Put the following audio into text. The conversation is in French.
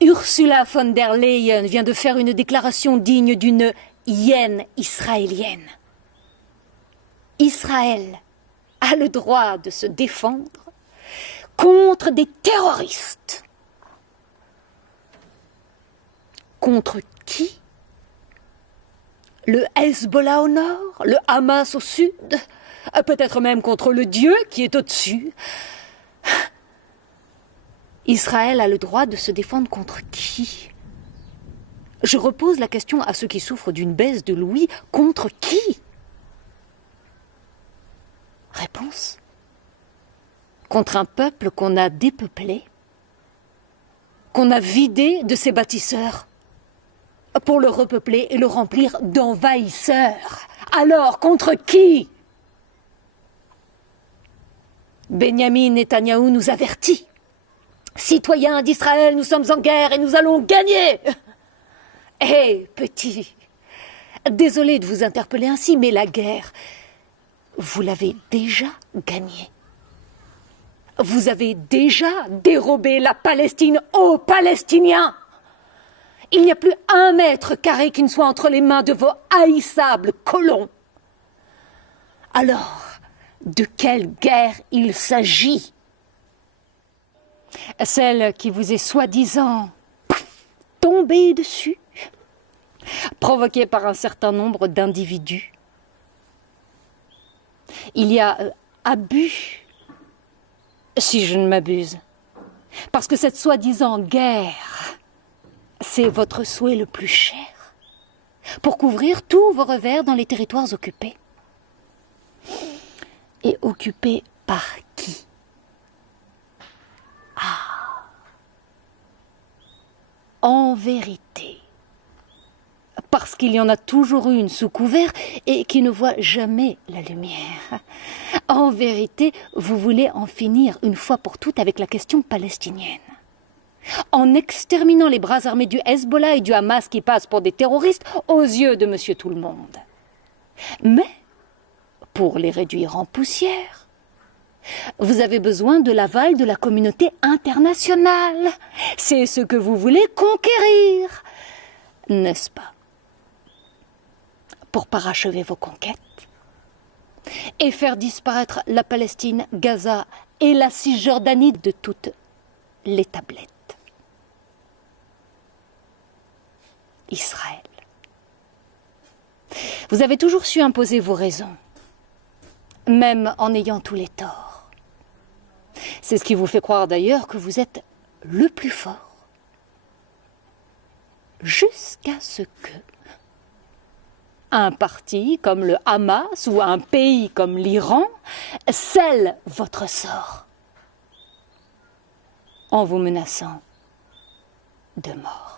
Ursula von der Leyen vient de faire une déclaration digne d'une hyène israélienne. Israël a le droit de se défendre contre des terroristes. Contre qui? Le Hezbollah au nord, le Hamas au sud, peut-être même contre le Dieu qui est au-dessus. Israël a le droit de se défendre contre qui? Je repose la question à ceux qui souffrent d'une baisse de l'ouïe. Contre qui? Réponse: contre un peuple qu'on a dépeuplé, qu'on a vidé de ses bâtisseurs, pour le repeupler et le remplir d'envahisseurs. Alors, contre qui? Benyamin Netanyahou nous avertit. Citoyens d'Israël, nous sommes en guerre et nous allons gagner. Hé, petit, désolé de vous interpeller ainsi, mais la guerre, vous l'avez déjà gagnée. Vous avez déjà dérobé la Palestine aux Palestiniens. Il n'y a plus 1 mètre carré qui ne soit entre les mains de vos haïssables colons. Alors, de quelle guerre il s'agit? Celle qui vous est soi-disant tombée dessus, provoquée par un certain nombre d'individus. Il y a abus, si je ne m'abuse, parce que cette soi-disant guerre, c'est votre souhait le plus cher, pour couvrir tous vos revers dans les territoires occupés. Et occupés par qui? En vérité, parce qu'il y en a toujours une sous couvert et qui ne voit jamais la lumière. En vérité, vous voulez en finir une fois pour toutes avec la question palestinienne. En exterminant les bras armés du Hezbollah et du Hamas qui passent pour des terroristes aux yeux de Monsieur Tout-le-Monde. Mais, pour les réduire en poussière, vous avez besoin de l'aval de la communauté internationale. C'est ce que vous voulez conquérir, n'est-ce pas? Pour parachever vos conquêtes et faire disparaître la Palestine, Gaza et la Cisjordanie de toutes les tablettes. Israël. Vous avez toujours su imposer vos raisons, même en ayant tous les torts. C'est ce qui vous fait croire d'ailleurs que vous êtes le plus fort. Jusqu'à ce que un parti comme le Hamas ou un pays comme l'Iran scelle votre sort en vous menaçant de mort.